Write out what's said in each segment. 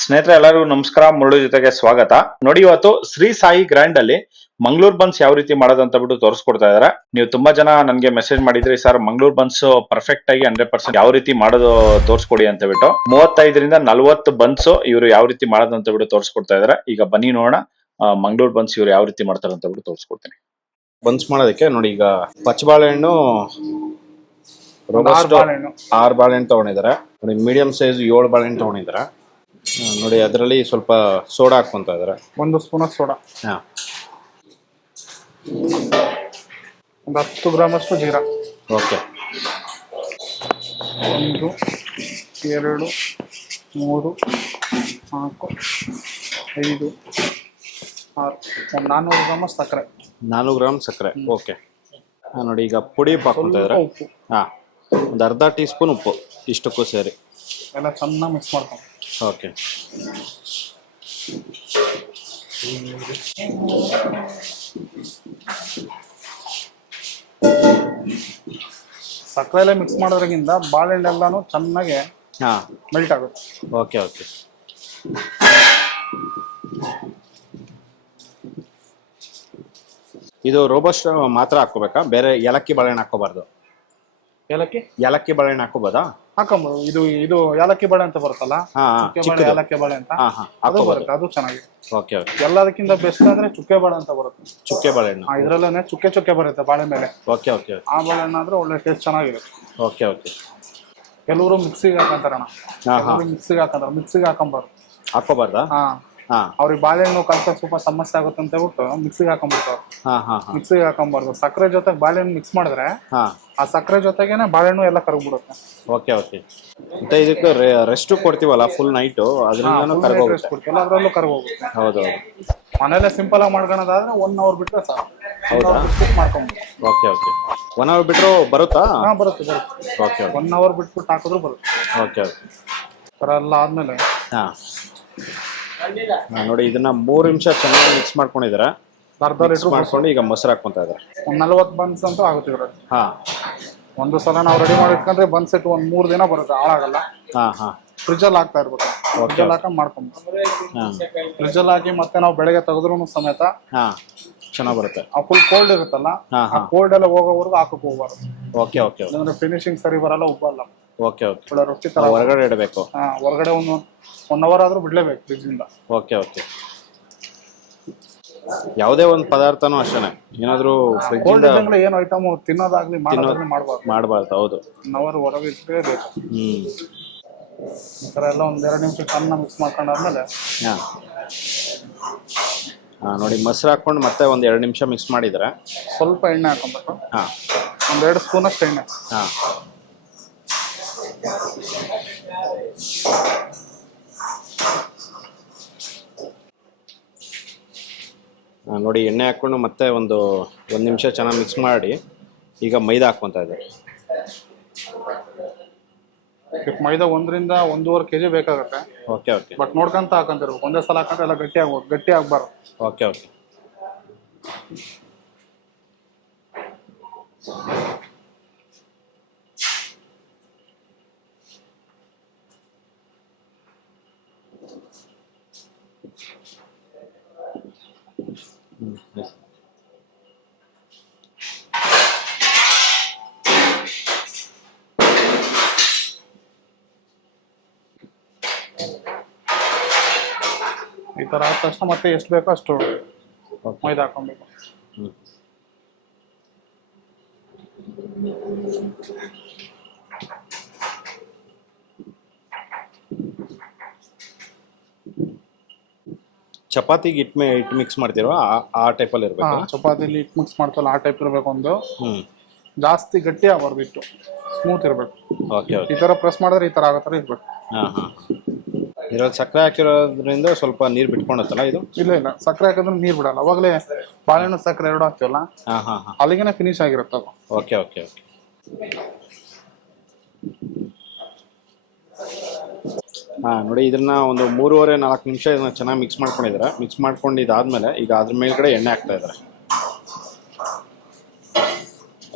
ಸ್ನೇಹಿತರೆ ಎಲ್ಲರಿಗೂ ನಮಸ್ಕಾರ. ಮುರಳು ಜೊತೆಗೆ ಸ್ವಾಗತ. ನೋಡಿ, ಇವತ್ತು ಶ್ರೀ ಸಾಯಿ ಗ್ರ್ಯಾಂಡ್ ಅಲ್ಲಿ ಮಂಗಳೂರು ಬನ್ಸ್ ಯಾವ ರೀತಿ ಮಾಡೋದು ಅಂತ ಬಿಟ್ಟು ತೋರಿಸ್ಕೊಡ್ತಾ ಇದಾರೆ. ನೀವು ತುಂಬಾ ಜನ ನನ್ಗೆ ಮೆಸೇಜ್ ಮಾಡಿದ್ರಿ, ಸರ್ ಮಂಗಳೂರು ಬನ್ಸ್ ಪರ್ಫೆಕ್ಟ್ ಆಗಿ 100% ಯಾವ ರೀತಿ ಮಾಡೋದು ತೋರಿಸ್ಕೊಡಿ ಅಂತ ಬಿಟ್ಟು. 35ರಿಂದ 40 ಬನ್ಸ್ ಇವರು ಯಾವ ರೀತಿ ಮಾಡೋದು ಅಂತ ಬಿಟ್ಟು ತೋರಿಸ್ಕೊಡ್ತಾ ಇದಾರೆ. ಈಗ ಬನ್ನಿ ನೋಡೋಣ ಮಂಗಳೂರು ಬನ್ಸ್ ಇವ್ರು ಯಾವ ರೀತಿ ಮಾಡ್ತಾರೆ ಅಂತ ಬಿಟ್ಟು ತೋರಿಸ್ಕೊಡ್ತೀನಿ. ಬನ್ಸ್ ಮಾಡೋದಕ್ಕೆ ನೋಡಿ, ಈಗ ಪಚ್ಚ ಬಾಳೆಹಣ್ಣು ರೋಬಸ್ಟೋ 6 ಬಾಳೆಹಣ್ಣು ತಗೊಂಡಿದ್ದಾರೆ. ನೋಡಿ, ಮೀಡಿಯಂ ಸೈಜ್ 7 ಬಾಳೆಹಣ್ಣು ತಗೊಂಡಿದ್ದಾರೆ. ನೋಡಿ, ಅದರಲ್ಲಿ ಸ್ವಲ್ಪ ಸೋಡಾ ಹಾಕೊಂತ ಇದ್ದಾರೆ. 1 ಸ್ಪೂನ್ ಸೋಡಾ, ಹಾಂ, ಒಂದು 10 ಗ್ರಾಮ್ ಅಷ್ಟು ಜೀರಾ. ಓಕೆ. 1 2 3 4 5 6 400 ಗ್ರಾಮ್ ಸಕ್ಕರೆ. 400 ಗ್ರಾಮ್ ಸಕ್ಕರೆ. ಓಕೆ. ನೋಡಿ, ಈಗ ಪುಡಿ ಹಾಕೊಂತ ಇದ್ದಾರೆ. ಉಪ್ಪು, ಹಾಂ, ಒಂದು ಅರ್ಧ ಟೀ ಸ್ಪೂನ್ ಉಪ್ಪು, ಇಷ್ಟಕ್ಕೂ ಸೇರಿ ಎಲ್ಲ ಚೆನ್ನಾಗಿ ಮಿಕ್ಸ್ ಮಾಡ್ಕೊಂಡು. ಓಕೆ. ಸಕ್ಕರೆ ಎಲ್ಲ ಮಿಕ್ಸ್ ಮಾಡೋದ್ರಿಂದ ಬಾಳೆಹಣ್ಣೆಲ್ಲಾನು ಚೆನ್ನಾಗಿ ಹಾಂ ಮೆಲ್ಟ್ ಆಗುತ್ತೆ. Okay okay. ಇದು ರೋಬಸ್ಟ್ ಮಾತ್ರ ಹಾಕೋಬೇಕಾ? ಬೇರೆ ಏಲಕ್ಕಿ ಬಾಳೆಹಣ್ಣು ಹಾಕೋಬಾರ್ದು? ಏಲಕ್ಕಿ ಬಾಳೆಹಣ್ಣು ಹಾಕೋಬೋದಾ? ಹಾಕೊಂಬೋದು. ಇದು ಏಲಕ್ಕಿ ಬಾಳೆ ಅಂತ ಬರುತ್ತಲ್ಲ, ಚುಕ್ಕೆ ಬಾಳೆ, ಏಲಕ್ಕಿ ಬಾಳೆ ಅಂತ, ಅದು ಬರುತ್ತೆ, ಅದು ಚೆನ್ನಾಗಿದೆ. Okay okay. ಎಲ್ಲದಕ್ಕಿಂತ ಬೆಸ್ಟ್ ಅಂದ್ರೆ ಚುಕ್ಕೆ ಬಾಳೆ ಅಂತ ಬರುತ್ತೆ. ಚುಕ್ಕೆ ಬಾಳೆಹಣ್ಣು ಇದ್ರಲ್ಲೇ ಚುಕ್ಕೆ ಬರುತ್ತೆ ಬಾಳೆ ಮೇಲೆ. Okay okay. ಆ ಬಾಳೆಹಣ್ಣು ಆದ್ರೆ ಒಳ್ಳೆ ಟೇಸ್ಟ್ ಚೆನ್ನಾಗಿರುತ್ತೆ. Okay okay. ಕೆಲವರು ಮಿಕ್ಸಿಗೆ ಹಾಕಂತಾರಣ, ಮಿಕ್ಸಿಗೆ ಹಾಕೊಂಬಾರ್ದು. ಹಾಕೋಬಾರ್ದಾ? ಅವ್ರಿಗೆ ಬಾಳೆಹಣ್ಣು ಕಲ್ಸಕ್ ಸ್ವಲ್ಪ ಸಮಸ್ಯೆ ಆಗುತ್ತೆ ಅಂತ ಹೇಳ್ಬಿಟ್ಟು ಮಿಕ್ಸಿಗೆ ಹಾಕೊಂಡ್ಬಿಡ್ತಾರೆ. ಮಿಕ್ಸಿಗೆ ಹಾಕೊಂಬಾರ್ದು. ಸಕ್ಕರೆ ಜೊತೆಗೆ ಬಾಳೆಹಣ್ಣು ಮಿಕ್ಸ್ ಮಾಡಿದ್ರೆ ಆ ಸಕ್ಕರೆ ಜೊತೆಗೇನೆ ಬಾಳೆಹಣ್ಣು ಎಲ್ಲ ಕರಗ್ಬಿಡುತ್ತೆ. Okay okay. ಮತ್ತೆ ಇದಕ್ಕೆ ರೆಸ್ಟ್ ಕೊಡ್ತೀವಲ್ಲ ಫುಲ್ ನೈಟು, ಅದರಿಂದನೂ ಕರಗೋಗುತ್ತೆ. ಎಲ್ಲದರಲ್ಲೂ ಕರಗೋಗುತ್ತೆ. ಹೌದು. ಮನೇಲೆ ಸಿಂಪಲ್ ಆಗಿ ಮಾಡ್ಕೊಳೋದಾದ್ರೆ 1 ಅವರ್ ಬಿಟ್ರೆ ಸಾಕು. ಹೌದಾ? ಮಾಡ್ಕೊಂಡು. Okay okay. 1 ಅವರ್ ಬಿಟ್ಟರು ಬರುತ್ತಾ? ಬರುತ್ತೆ. ಓಕೆ. 1 ಅವರ್ ಬಿಟ್ಬಿಟ್ಟು ಹಾಕಿದ್ರು ಬರುತ್ತೆ. Okay okay. ಥರ ಎಲ್ಲ ಆದ್ಮೇಲೆ ನೋಡಿ, ಇದನ್ನ 3 ನಿಮಿಷ ಚೆನ್ನಾಗಿ ಮಿಕ್ಸ್ ಮಾಡ್ಕೊಂಡಿದ್ದಾರೆ. ಅರ್ಧ ಲೀಟರ್ ಮಾಡ್ಕೊಂಡು ಈಗ ಮೊಸರು ಹಾಕೊಂತ ಇದ್ದಾರೆ. 40 ಬನ್ಸ್ ಅಂತೂ ಆಗುತ್ತೆ ಇದ್ರಲ್ಲಿ. ಒಂದು ಸಲ ನಾವು ರೆಡಿ ಮಾಡಿ ಇಟ್ಕೊಂಡ್ರೆ ಬನ್ಸ್ ಇಟ್ಟು 1-3 ದಿನ ಬರುತ್ತೆ, ಹಾಳಾಗಲ್ಲ. ಫ್ರಿಜ್ಜಲ್ಲಿ ಹಾಕ್ತಾ ಇರ್ಬೇಕು. ಫ್ರಿಜ್ಜಲ್ಲಿ ಹಾಕೊಂಡು ಮಾಡ್ಕೊಂಡು, ಫ್ರಿಜ್ಜಲ್ಲಿ ಹಾಕಿ ಮತ್ತೆ ನಾವು ಬೆಳಗ್ಗೆ ತೆಗೆದ್ರು ಸಮೇತ ಚೆನ್ನಾಗಿ ಬರುತ್ತೆ. ಆ ಫುಲ್ ಕೋಲ್ಡ್ ಇರುತ್ತಲ್ಲ, ಆ ಕೋಲ್ಡ್ ಎಲ್ಲ ಹೋಗೋವರೆಗೂ ಹಾಕಕ್ಕೆ ಹೋಗ್ಬಾರ್ದು. Okay okay. ಅಂದ್ರೆ ಫಿನಿಶಿಂಗ್ ಸರಿ ಬರಲ್ಲ, ಉಬ್ಬಲ್ಲ. Okay okay. ಒಳ್ಳೆ ರೊಟ್ಟಿ ತರ ಹೊರಗಡೆ ಇಡಬೇಕು. ಹೊರಗಡೆ 1 ಅವರ್ ಆದ್ರೂ ಬಿಡ್ಲೇಬೇಕು ಫ್ರಿಜ್ ಇಂದ. Okay okay. ಯಾವುದೇ ಒಂದು ಪದಾರ್ಥನೂ ಅಷ್ಟೇನೆ, ಏನಾದ್ರೂ ಫ್ರಿಜ್ ಇಂದ ಏನು ಐಟಮ್ ತಿನ್ನೋದಾಗ್ಲಿ ಮಾಡಬಾರ್ದು. ಹೌದು. 1 ಅವರ್ ಹೊರಗೆ ಇಟ್ಲೇಬೇಕು. ಈ ಥರ ಎಲ್ಲ 1-2 ನಿಮಿಷ ಚೆನ್ನಾಗಿ ಮಿಕ್ಸ್ ಮಾಡ್ಕೊಂಡಾದ್ಮೇಲೆ ನೋಡಿ, ಮೊಸರು ಹಾಕೊಂಡು ಮತ್ತೆ 1-2 ನಿಮಿಷ ಮಿಕ್ಸ್ ಮಾಡಿದ್ರೆ ಸ್ವಲ್ಪ ಎಣ್ಣೆ ಹಾಕೊಬೇಕು. 1-2 ಸ್ಪೂನ್ ಅಷ್ಟು ಎಣ್ಣೆ. ನೋಡಿ, ಎಣ್ಣೆ ಹಾಕ್ಕೊಂಡು ಮತ್ತೆ 1 ನಿಮಿಷ ಚೆನ್ನಾಗಿ ಮಿಕ್ಸ್ ಮಾಡಿ ಈಗ ಮೈದಾ ಹಾಕ್ಕೊಂತ ಇದೆ. ಮೈದಾ 1ರಿಂದ 1.5 kg ಬೇಕಾಗುತ್ತೆ. Okay okay. ಬಟ್ ನೋಡ್ಕೊಂತ ಹಾಕೊಂತಿರ್ಬೇಕು. ಒಂದೇ ಸಲ ಹಾಕೊಂಡ್ರೆ ಎಲ್ಲ ಗಟ್ಟಿ ಆಗ್ಬಾರ್ದು. Okay okay. ಈ ಥರ ಆದ ತಕ್ಷಣ ಮತ್ತೆ ಎಷ್ಟು ಬೇಕೋ ಅಷ್ಟು ಮೈದಾ ಹಾಕೊಬೇಕು. ಚಪಾತಿಗೆ ಹಿಟ್ಟು ಮಿಕ್ಸ್ ಮಾಡ್ತಿರೋ ಆ ಟೈಪಲ್ಲಿ ಇರಬೇಕು. ಚಪಾತಿಲಿ ಹಿಟ್ಟು ಮಿಕ್ಸ್ ಮಾಡ್ತಲ್ಲ ಆ ಟೈಪ್ ಇರಬೇಕು. ಒಂದು ಜಾಸ್ತಿ ಗಟ್ಟಿ ಆಗಬಾರ್ದು, ಹಿಟ್ಟು ಸ್ಮೂತ್ ಇರಬೇಕು. Okay okay. ಈ ಥರ ಪ್ರೆಸ್ ಮಾಡಿದ್ರೆ ಈ ಥರ ಆಗೋ ಥರ ಇರಬೇಕು. ಇದ್ರಲ್ಲಿ ಸಕ್ಕರೆ ಹಾಕಿರೋದ್ರಿಂದ ಸ್ವಲ್ಪ ನೀರು ಬಿಟ್ಕೊಂಡತ್ತಲ್ಲ ಇದು? ಇಲ್ಲ, ಸಕ್ಕರೆ ಹಾಕಿದ್ರೆ ನೀರು ಬಿಡಲ್ಲ. ಅವಾಗಲೇ ಬಾಳೆಹಣ್ಣು ಸಕ್ಕರೆ 2 ಹಾಕ್ತೀವಲ್ಲ, ಅಲ್ಲಿಗೆ ಫಿನಿಶ್ ಆಗಿರುತ್ತೆ. Okay okay okay. ನೋಡಿ, ಇದನ್ನ ಒಂದು 3-4 ನಿಮಿಷ ಇದನ್ನ ಚೆನ್ನಾಗಿ ಮಿಕ್ಸ್ ಮಾಡ್ಕೊಂಡಿದ್ದಾರೆ. ಮಿಕ್ಸ್ ಮಾಡ್ಕೊಂಡು ಇದಾದ್ಮೇಲೆ ಈಗ ಅದ್ರ ಮೇಲ್ಗಡೆ ಎಣ್ಣೆ ಹಾಕ್ತಾ ಇದ್ದಾರೆ.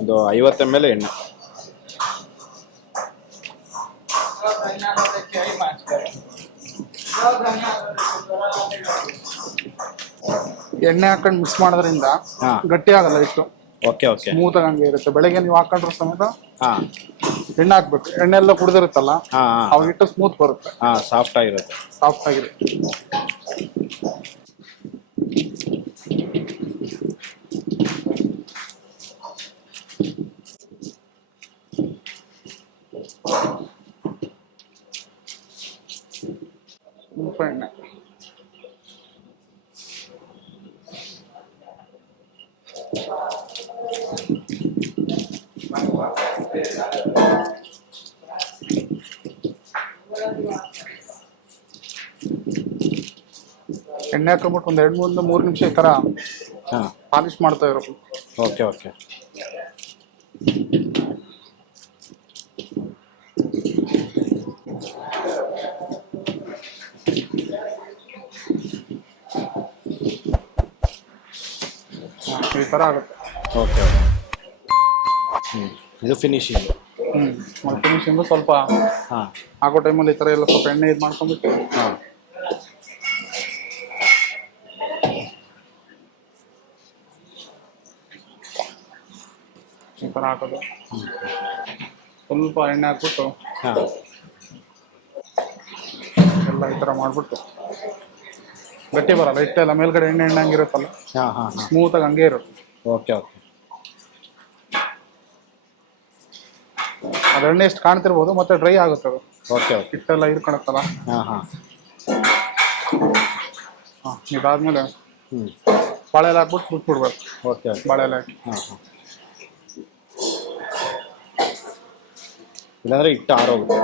ಒಂದು 50 ml ಎಣ್ಣೆ. ಎಣ್ಣೆ ಹಾಕೊಂಡು ಮಿಕ್ಸ್ ಮಾಡೋದ್ರಿಂದ ಹಾ. ಗಟ್ಟಿ ಆಗಲ್ಲ ಹಿಟ್ಟು, ಓಕೆ ಓಕೆ. ಸ್ಮೂತ್ ಆಗಿ ಹಂಗೆ ಇರುತ್ತೆ. ಬೆಳಗ್ಗೆ ನೀವು ಹಾಕೊಂಡ್ರೆ ಸಮೇತ ಹಾ ಎಣ್ಣೆ ಹಾಕ್ಬೇಕು, ಎಣ್ಣೆ ಎಲ್ಲ ಕುಡಿದಿರುತ್ತಲ್ಲ ಹಾ ಅವಾಗ ಹಿಟ್ಟು ಸ್ಮೂತ್ ಬರುತ್ತೆ, ಹಾ ಸಾಫ್ಟ್ ಆಗಿರುತ್ತೆ. ಸಾಫ್ಟ್ ಆಗಿರುತ್ತೆ. ಸ್ವಲ್ಪ ಎಣ್ಣೆ ಎಣ್ಣೆ ಹಾಕೊಂಡ್ಬಿಟ್ಟು ಒಂದ್ 2-3 ನಿಮಿಷ ಈ ತರ ಹಾ ಪಾಲಿಶ್ ಮಾಡ್ತಾ ಇರೋದು. Okay okay. ಈ ತರ ಆಗುತ್ತೆ. Okay okay. ಇದು ಫಿನಿಶಿಂಗ್. ಮತ್ತೆ ಫಿನಿಶಿಂಗು ಸ್ವಲ್ಪ ಹಾಂ ಹಾಕೋ ಟೈಮಲ್ಲಿ ಈ ತರ ಎಲ್ಲ ಸ್ವಲ್ಪ ಎಣ್ಣೆ ಇದು ಮಾಡ್ಕೊಂಡ್ಬಿಟ್ಟು ಹಾಂ ಈ ತರ ಹಾಕೋದು. ಸ್ವಲ್ಪ ಎಣ್ಣೆ ಹಾಕ್ಬಿಟ್ಟು ಹಾಂ ಎಲ್ಲ ಈ ತರ ಮಾಡ್ಬಿಟ್ಟು ಗಟ್ಟಿ ಬರಲ್ಲ ಹಿಟ್ಟೆಲ್ಲ, ಮೇಲ್ಗಡೆ ಎಣ್ಣೆ ಎಣ್ಣೆ ಹಂಗಿರುತ್ತಲ್ಲ ಹಾಂ ಹಾಂ ಹಾಂ. ಸ್ಮೂತ್ ಆಗಿ ಹಂಗೆ ಇರುತ್ತೆ. Okay okay. ಅದು ಎಣ್ಣೆ ಎಷ್ಟು ಕಾಣ್ತಿರ್ಬೋದು, ಮತ್ತೆ ಡ್ರೈ ಆಗುತ್ತೆ ಅದು, ಓಕೆ ಓಕೆ. ಹಿಟ್ಟೆಲ್ಲ ಹಿಡ್ಕೊಳತ್ತಲ್ಲ. ಹಾಂ ಹಾಂ ಇದಾದ್ಮೇಲೆ ಹ್ಞೂ ಬಾಳೆ ಎಲೆ ಹಾಕ್ಬಿಟ್ಟು ಬಿಟ್ಬಿಡ್ಬೇಕು. Okay okay. ಬಾಳೆ ಎಲೆ ಹಾಕಿ ಹಾಂ ಹಾಂ. ಇಲ್ಲಾಂದ್ರೆ ಹಿಟ್ಟು ಆರೋಗುತ್ತೆ.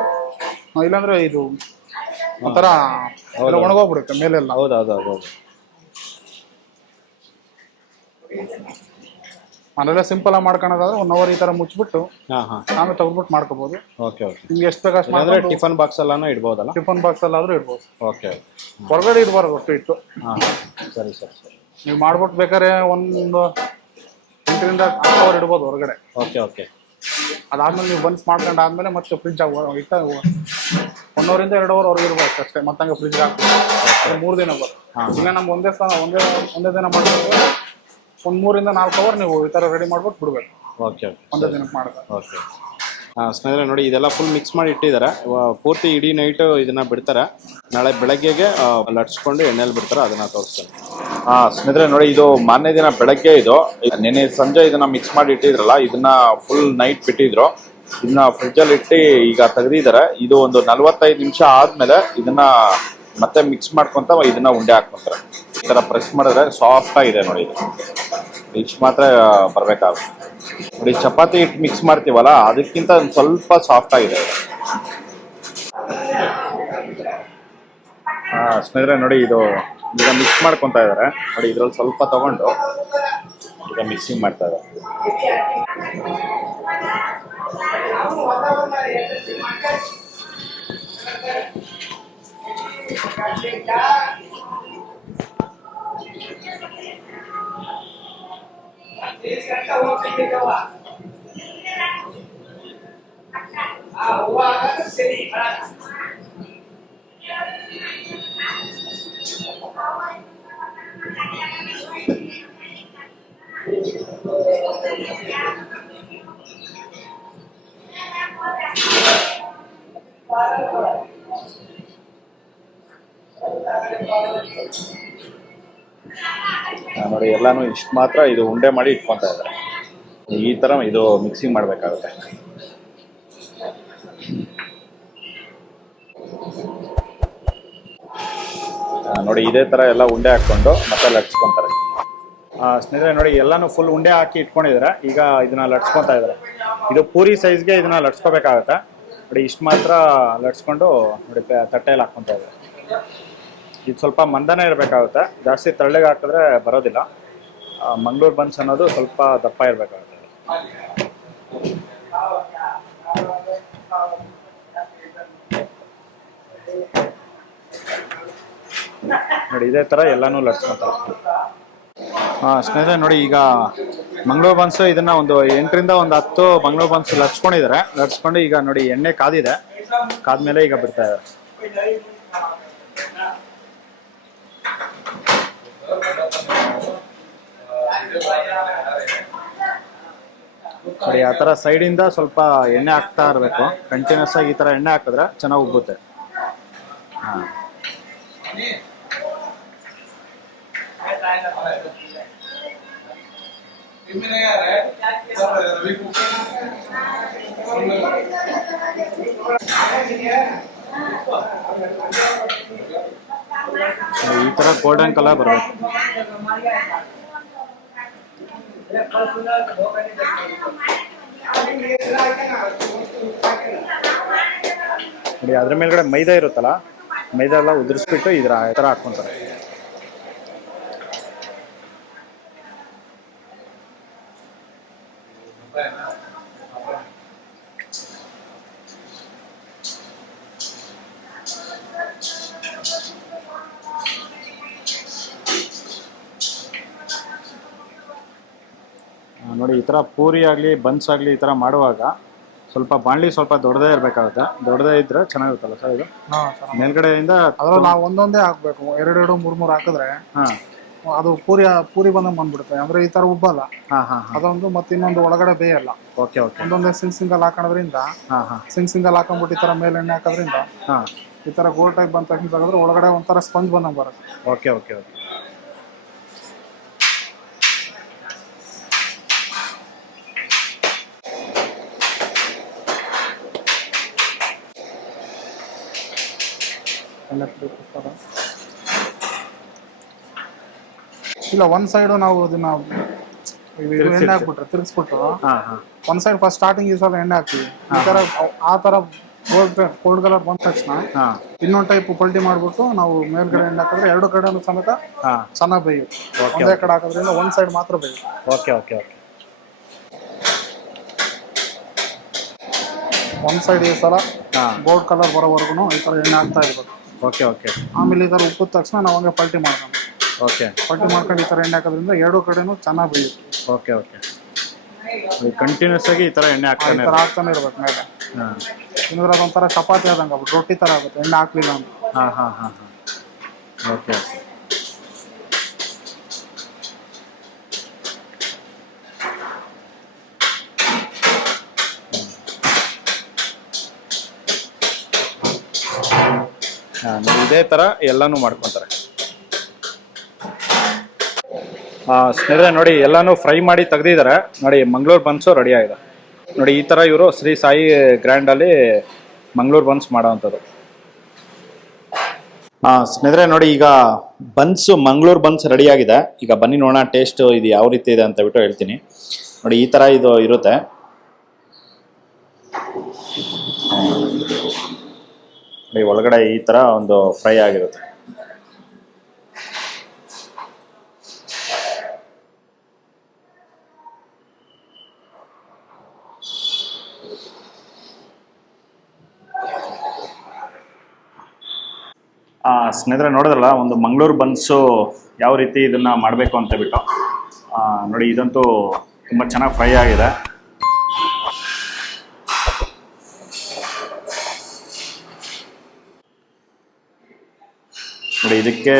ಇಲ್ಲಾಂದ್ರೆ ಇದು ಒಂಥರ ಎಲ್ಲ ಒಣಗೋಗ್ಬಿಡುತ್ತೆ ಮೇಲೆಲ್ಲ. ಹೌದು ಹೌದು ಹೌದು ಹೌದು. ಅದೆಲ್ಲ ಸಿಂಪಲ್ ಆಗಿ ಮಾಡ್ಕೊಳೋದಾದ್ರೆ 1 ಅವರ್ ಈ ತರ ಮುಚ್ಚಿಬಿಟ್ಟು ಹಾಂ ಹಾಂ ಆಮೇಲೆ ತಗೊಂಡ್ಬಿಟ್ಟು ಮಾಡ್ಕೋಬಹುದು. Okay okay. ನಿಮ್ಗೆ ಎಷ್ಟು ಬೇಕು ಅಷ್ಟು ಅಂದರೆ ಮಾಡ್ಕೊಂಡು ಟಿಫನ್ ಬಾಕ್ಸ್ ಎಲ್ಲಾನು ಇಡ್ಬೋದಲ್ಲ? ಟಿಫನ್ ಬಾಕ್ಸ್ ಅಲ್ಲಾದ್ರೂ ಇಡ್ಬೋದು. ಓಕೆ. ಹೊರಗಡೆ ಇಡಬಾರ್ದು ಅಷ್ಟು ಇಟ್ಟು. ಹಾಂ ಸರಿ ಸರಿ ಸರಿ. ನೀವು ಮಾಡ್ಬಿಟ್ಟು ಬೇಕಾದ್ರೆ ಒಂದು 8 ರಿಂದ 10 ಅವರ್ ಇಡ್ಬೋದು ಹೊರಗಡೆ. Okay okay. ಅದಾದ್ಮೇಲೆ ನೀವು ಬನ್ಸ್ ಮಾಡ್ಕೊಂಡು ಆದ್ಮೇಲೆ ಮತ್ತೆ ಫ್ರಿಜ್ ಇಟ್ಟ 1 ಅವರಿಂದ 2 ಅವರ್ ಹೊರಗೆ ಇರ್ಬೋದು ಅಷ್ಟೇ. ಮತ್ತೆ ಹಂಗೆ ಫ್ರಿಜ್ ಹಾಕ್ಬೋದು 3 ದಿನ ಬರುತ್ತೆ. ಇಲ್ಲ ನಮ್ಗೆ ಒಂದೇ ದಿನ ಮಾಡ್ಬೇಕು, ಒಂದು 3 ರಿಂದ 4 ಅವರ್ ನೀವು ಈ ತರ ರೆಡಿ ಮಾಡ್ಬಿಟ್ಟು ಬಿಡ್ಬೇಕು. Okay okay. ಒಂದೇ ದಿನಕ್ಕೆ ಮಾಡ್ಬೇಕು. ಓಕೆ. ಸ್ನೇಹಿತರೆ ನೋಡಿ, ಇದೆಲ್ಲ ಫುಲ್ ಮಿಕ್ಸ್ ಮಾಡಿ ಇಟ್ಟಿದ್ದಾರೆ. ಪೂರ್ತಿ ಇಡೀ ನೈಟು ಇದನ್ನ ಬಿಡ್ತಾರೆ. ನಾಳೆ ಬೆಳಗ್ಗೆಗೆ ಲಟ್ಸ್ಕೊಂಡು ಎಣ್ಣೆಲಿ ಬಿಡ್ತಾರೆ, ಅದನ್ನ ತೋರಿಸ್ತಾರೆ. ಸ್ನೇಹಿತರೆ ನೋಡಿ, ಇದು ಮಾರನೇ ದಿನ ಬೆಳಗ್ಗೆ. ಇದು ನೆನೆ ಸಂಜೆ ಇದನ್ನ ಮಿಕ್ಸ್ ಮಾಡಿ ಇಟ್ಟಿದ್ರಲ್ಲ, ಇದನ್ನ ಫುಲ್ ನೈಟ್ ಬಿಟ್ಟಿದ್ರು. ಇದನ್ನ ಫ್ರಿಜ್ಜಲ್ಲಿ ಇಟ್ಟು ಈಗ ತೆಗೆದಿದ್ದಾರೆ. ಇದು ಒಂದು 45 ನಿಮಿಷ ಆದ್ಮೇಲೆ ಇದನ್ನ ಮತ್ತೆ ಮಿಕ್ಸ್ ಮಾಡ್ಕೊಂತ ಇದನ್ನ ಉಂಡೆ ಹಾಕ್ಕೊಂತಾರೆ. ಈ ತರ ಪ್ರೆಸ್ ಮಾಡಿದ್ರೆ ಸಾಫ್ಟ್ ಆಗಿದೆ ನೋಡಿ. ಇದು ಇಷ್ಟು ಮಾತ್ರ ಬರ್ಬೇಕಾಗುತ್ತೆ ನೋಡಿ. ಚಪಾತಿ ಹಿಟ್ಟು ಮಿಕ್ಸ್ ಮಾಡ್ತೀವಲ್ಲ, ಅದಕ್ಕಿಂತ ಒಂದು ಸ್ವಲ್ಪ ಸಾಫ್ಟ್ ಆಗಿದೆ. ಸ್ನೇಹಿತರೆ ನೋಡಿ, ಇದು ಈಗ ಮಿಕ್ಸ್ ಮಾಡ್ಕೊತಾ ಇದ್ದಾರೆ ನೋಡಿ. ಇದ್ರಲ್ಲಿ ಸ್ವಲ್ಪ ತಗೊಂಡು ಈಗ ಮಿಕ್ಸಿಂಗ್ ಮಾಡ್ತಾ ಇದ್ದಾರೆ. ನೋಡಿ, ಎಲ್ಲಾನು ಇಷ್ಟು ಮಾತ್ರ ಇದು ಉಂಡೆ ಮಾಡಿ ಇಟ್ಕೊತಾ ಇದ್ದಾರೆ. ಈ ತರ ಇದು ಮಿಕ್ಸಿಂಗ್ ಮಾಡ್ಬೇಕಾಗುತ್ತೆ. ನೋಡಿ, ಇದೇ ತರ ಎಲ್ಲ ಉಂಡೆ ಹಾಕೊಂಡು ಮತ್ತೆ ಲಟ್ಸ್ಕೊಂತಾರೆ. ಸ್ನೇಹಿತರೆ ನೋಡಿ, ಎಲ್ಲಾನು ಫುಲ್ ಉಂಡೆ ಹಾಕಿ ಇಟ್ಕೊಂಡಿದ್ದಾರೆ. ಈಗ ಇದನ್ನ ಲಟ್ಸ್ಕೊತಾ ಇದ್ದಾರೆ. ಇದು ಪೂರಿ ಸೈಜ್ಗೆ ಇದನ್ನ ಲಟ್ಸ್ಕೋಬೇಕಾಗತ್ತೆ ನೋಡಿ. ಇಷ್ಟು ಮಾತ್ರ ಲಟ್ಸ್ಕೊಂಡು ನೋಡಿ ತಟ್ಟೆಯಲ್ಲಿ ಹಾಕ್ಕೊಂತ ಇದ್ದಾರೆ. ಇದು ಸ್ವಲ್ಪ ಮಂದನೇ ಇರಬೇಕಾಗುತ್ತೆ, ಜಾಸ್ತಿ ತಳ್ಳಗೆ ಹಾಕಿದ್ರೆ ಬರೋದಿಲ್ಲ. ಮಂಗಳೂರು ಬನ್ಸ್ ಅನ್ನೋದು ಸ್ವಲ್ಪ ದಪ್ಪ ಇರಬೇಕಾಗುತ್ತೆ. ನೋಡಿ, ಇದೇ ತರ ಎಲ್ಲಾನು ಲಟ್ಸ್ಕೊಂತಾರೆ. ಸ್ನೇಹಿತರೆ ನೋಡಿ, ಈಗ ಮಂಗಳೂರು ಬನ್ಸು ಇದನ್ನ ಒಂದು 8 ರಿಂದ 10 ಮಂಗಳೂರು ಬನ್ಸ್ ಲಟ್ಸ್ಕೊಂಡಿದ್ದಾರೆ. ಲಟ್ಸ್ಕೊಂಡು ಈಗ ನೋಡಿ ಎಣ್ಣೆ ಕಾದಿದೆ. ಕಾದ್ಮೇಲೆ ಈಗ ಬಿಡ್ತಾ ಇದ್ದಾರೆ. ನೋಡಿ ಆ ಥರ ಸೈಡಿಂದ ಸ್ವಲ್ಪ ಎಣ್ಣೆ ಹಾಕ್ತಾ ಇರಬೇಕು. ಕಂಟಿನ್ಯೂಸ್ ಆಗಿ ಈ ಥರ ಎಣ್ಣೆ ಹಾಕಿದ್ರೆ ಚೆನ್ನಾಗಿ ಉಬ್ಬುತ್ತೆ. ಹಾಂ, ಈ ಥರ ಗೋಲ್ಡನ್ ಕಲರ್ ಬರಬೇಕು. ನೋಡಿ ಅದ್ರ ಮೇಲ್ಗಡೆ ಮೈದಾ ಇರುತ್ತಲ್ಲ, ಮೈದಾ ಎಲ್ಲ ಉದುರಿಸ್ಬಿಟ್ಟು ಈ ಥರ ಹಾಕ್ಕೊಂತಾರೆ. ನೋಡಿ ಈ ಥರ ಪೂರಿ ಆಗಲಿ ಬನ್ಸ್ ಆಗಲಿ ಈ ಥರ ಮಾಡುವಾಗ ಸ್ವಲ್ಪ ಬಾಣಲಿ ಸ್ವಲ್ಪ ದೊಡ್ಡದೇ ಇರಬೇಕಾಗುತ್ತೆ. ದೊಡ್ಡದೇ ಇದ್ರೆ ಚೆನ್ನಾಗಿರುತ್ತಲ್ಲ ಸರ್ ಇದು? ಮೇಲ್ಗಡೆಯಿಂದ ಅದ್ರಲ್ಲಿ ನಾವು ಒಂದೊಂದೇ ಹಾಕ್ಬೇಕು. ಎರಡು ಮೂರು ಹಾಕಿದ್ರೆ ಅದು ಪೂರಿ ಬಂದಂಗೆ ಬಂದ್ಬಿಡುತ್ತೆ. ಅಂದ್ರೆ ಈ ತರ ಉಬ್ಬಲ್ಲ. ಅದೊಂದು ಮತ್ತೆ ಇನ್ನೊಂದು ಒಳಗಡೆ ಬೇಯಲ್ಲ. Okay okay. ಒಂದೊಂದೇ ಸಿಂಗಲ್ ಹಾಕೋದ್ರಿಂದ ಸಿಂಗಲ್ ಹಾಕೊಂಡ್ಬಿಟ್ಟು ಈ ತರ ಮೇಲೆ ಎಣ್ಣೆ ಹಾಕೋದ್ರಿಂದ ಈ ತರ ಗೋಲ್ಡ್ ಟೈಪ್ ಬಂದ ತಕ್ಷಣ ತೆಗೆದ್ರೆ ಒಳಗಡೆ ಒಂಥರ ಸ್ಪಂಜ್ ಬಂದಂಗೆ ಬರುತ್ತೆ. Okay okay okay. ಇಲ್ಲ, ಒಂದ್ ಸೈಡ್ ನಾವು ಇದನ್ನ ಎಣ್ಣೆ ಹಾಕ್ಬಿಟ್ರೆ ತಿರ್ಗಿಸ್ಬಿಟ್ಟು ಒಂದ್ ಸೈಡ್ ಫಸ್ಟ್ ಸ್ಟಾರ್ಟಿಂಗ್ ಈ ಸಲ ಎಣ್ಣೆ ಹಾಕ್ತೀವಿ. ಈ ತರ ಆ ತರ ಗೋಲ್ಡ್ ಕಲರ್ ಬಂದ ತಕ್ಷಣ ಇನ್ನೊಂದ್ ಟೈಪ್ ಪಲ್ಟಿ ಮಾಡ್ಬಿಟ್ಟು ನಾವು ಮೇಲ್ಗಡೆ ಎಣ್ಣೆ ಹಾಕಿದ್ರೆ ಎರಡು ಕಡೆ ಸಮೇತ ಚೆನ್ನಾಗಿ ಬೇಯುತ್ತೆ. ಒಂದೇ ಕಡೆ ಹಾಕೋದ್ರಿಂದ ಒಂದ್ ಸೈಡ್ ಮಾತ್ರ ಬೇಯುತ್ತೆ. Okay okay okay. ಒಂದ್ ಸೈಡ್ ಈ ಸಲ ಗೋಲ್ಡ್ ಕಲರ್ ಬರೋವರೆಗೂ ಈ ತರ ಎಣ್ಣೆ ಹಾಕ್ತಾ ಇರ್ಬೇಕು. Okay okay. ಆಮೇಲೆ ಈ ತರ ಉಪ್ಪಿದ ತಕ್ಷಣ ನಾವು ಹಂಗೆ ಪಲ್ಟಿ ಮಾಡ್ಕೊಂಡು ಈ ತರ ಎಣ್ಣೆ ಹಾಕೋದ್ರಿಂದ ಎರಡು ಕಡೆನೂ ಚೆನ್ನಾಗಿ ಬೇಯುತ್ತೆ. Okay okay. ಕಂಟಿನ್ಯೂಸ್ ಆಗಿ ಈ ತರ ಎಣ್ಣೆ ಹಾಕ್ತಾನೆ ಇರ್ಬೇಕು ಮೇಲೆ. ಇನ್ನೂರ ಅದೊಂಥರ ಚಪಾತಿ ಆದಂಗೆ ರೊಟ್ಟಿ ತರ ಆಗುತ್ತೆ ಎಣ್ಣೆ ಹಾಕ್ಲಿಲ್ಲ ಅಂತ. ಓಕೆ. ಇದೇ ತರ ಎಲ್ಲಾನು ಮಾಡ್ಕೊಂತಾರೆ. ಸ್ನೇಹಿತರೆ ನೋಡಿ ಎಲ್ಲಾನು ಫ್ರೈ ಮಾಡಿ ತೆಗ್ದಿದ್ದಾರೆ. ನೋಡಿ ಮಂಗಳೂರು ಬನ್ಸು ರೆಡಿ ಆಗಿದೆ. ನೋಡಿ ಈ ತರ ಇವರು ಶ್ರೀ ಸಾಯಿ ಗ್ರ್ಯಾಂಡ್ ಅಲ್ಲಿ ಮಂಗಳೂರು ಬನ್ಸ್ ಮಾಡೋವಂಥದ್ದು. ಸ್ನೇಹಿತರೆ ನೋಡಿ ಈಗ ಬನ್ಸು ಮಂಗಳೂರು ಬನ್ಸ್ ರೆಡಿ ಆಗಿದೆ. ಈಗ ಬನ್ನಿ ನೋಡೋಣ ಟೇಸ್ಟ್ ಇದು ಯಾವ ರೀತಿ ಇದೆ ಅಂತ ಬಿಟ್ಟು ಹೇಳ್ತೀನಿ. ನೋಡಿ ಈ ತರ ಇದು ಇರುತ್ತೆ. ನೋಡಿ ಒಳಗಡೆ ಈ ತರ ಒಂದು ಫ್ರೈ ಆಗಿರುತ್ತೆ. ಸ್ನೇಹಿತರೆ ನೋಡಿದ್ರಲ್ಲ ಒಂದು ಮಂಗಳೂರು ಬನ್ಸು ಯಾವ ರೀತಿ ಇದನ್ನ ಮಾಡಬೇಕು ಅಂತ ಬಿಟ್ಟು. ನೋಡಿ ಇದಂತೂ ತುಂಬ ಚೆನ್ನಾಗಿ ಫ್ರೈ ಆಗಿದೆ. ನೋಡಿ ಇದಕ್ಕೆ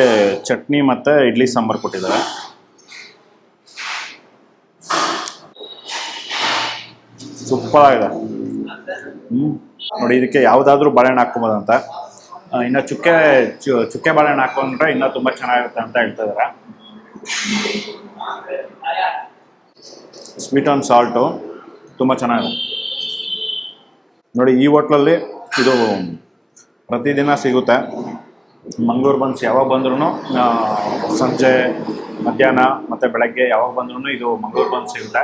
ಚಟ್ನಿ ಮತ್ತು ಇಡ್ಲಿ ಸಾಂಬಾರು ಕೊಟ್ಟಿದ್ದಾರೆ. ಸೂಪರ್ ಆಗಿದೆ. ನೋಡಿ ಇದಕ್ಕೆ ಯಾವುದಾದ್ರೂ ಬಾಳೆಹಣ್ಣು ಹಾಕ್ಕೊಬೋದಂತ. ಇನ್ನು ಚುಕ್ಕೆ ಬಾಳೆಹಣ್ಣು ಹಾಕೊಂಡ್ರೆ ಇನ್ನೂ ತುಂಬ ಚೆನ್ನಾಗಿರುತ್ತೆ ಅಂತ ಹೇಳ್ತಾ ಇದ್ದಾರೆ. ಸ್ವೀಟ್ ಆ್ಯಂಡ್ ಸಾಲ್ಟು ತುಂಬ ಚೆನ್ನಾಗಿದೆ. ನೋಡಿ ಈ ಹೋಟ್ಲಲ್ಲಿ ಇದು ಪ್ರತಿದಿನ ಸಿಗುತ್ತೆ. ಮಂಗಳೂರು ಬನ್ಸ್ ಯಾವಾಗ ಬಂದ್ರೂ ಸಂಜೆ ಮಧ್ಯಾಹ್ನ ಮತ್ತು ಬೆಳಗ್ಗೆ ಯಾವಾಗ ಬಂದ್ರೂ ಇದು ಮಂಗಳೂರು ಬನ್ಸ್ ಸಿಗುತ್ತೆ.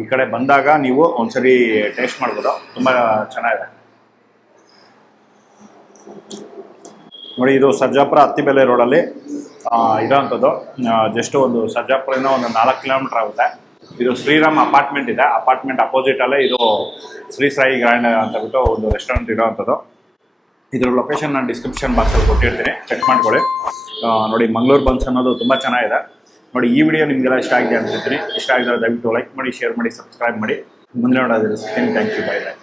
ಈ ಕಡೆ ಬಂದಾಗ ನೀವು ಒಂದ್ಸರಿ ಟೇಸ್ಟ್ ಮಾಡ್ಬೋದು. ತುಂಬ ಚೆನ್ನಾಗಿದೆ. ನೋಡಿ ಇದು ಸರ್ಜಾಪುರ ಅತ್ತಿಬೆಲೆ ರೋಡಲ್ಲಿ ಇರೋವಂಥದ್ದು. ಜಸ್ಟ್ ಒಂದು ಸರ್ಜಾಪುರದಿಂದ ಒಂದು 4 ಕಿಲೋಮೀಟರ್ ಆಗುತ್ತೆ. ಇದು ಶ್ರೀರಾಮ್ ಅಪಾರ್ಟ್ಮೆಂಟ್ ಇದೆ. ಅಪಾರ್ಟ್ಮೆಂಟ್ ಅಪೋಸಿಟಲ್ಲೇ ಇದು ಶ್ರೀ ಸಾಯಿ ಗ್ರ್ಯಾಂಡ್ ಅಂತ ಬಿಟ್ಟು ಒಂದು ರೆಸ್ಟೋರೆಂಟ್ ಇರೋವಂಥದ್ದು. ಇದ್ರ ಲೊಕೇಶನ್ ನಾನು ಡಿಸ್ಕ್ರಿಪ್ಷನ್ ಬಾಕ್ಸಲ್ಲಿ ಕೊಟ್ಟಿರ್ತೀನಿ, ಚೆಕ್ ಮಾಡ್ಕೊಳ್ಳಿ. ನೋಡಿ ಮಂಗಳೂರು ಬನ್ಸ್ ಅನ್ನೋದು ತುಂಬ ಚೆನ್ನಾಗಿದೆ. ನೋಡಿ ಈ ವಿಡಿಯೋ ನಿಮಗೆಲ್ಲ ಇಷ್ಟ ಆಗಿದೆ ಅನ್ಸುತ್ತೀನಿ. ಇಷ್ಟ ಆಗಿದ್ರೆ ದಯವಿಟ್ಟು ಲೈಕ್ ಮಾಡಿ, ಶೇರ್ ಮಾಡಿ, ಸಬ್ಸ್ಕ್ರೈಬ್ ಮಾಡಿ. ಮುಂದೆ ನೋಡೋದಿಲ್ಲ. Thank you. Bye by.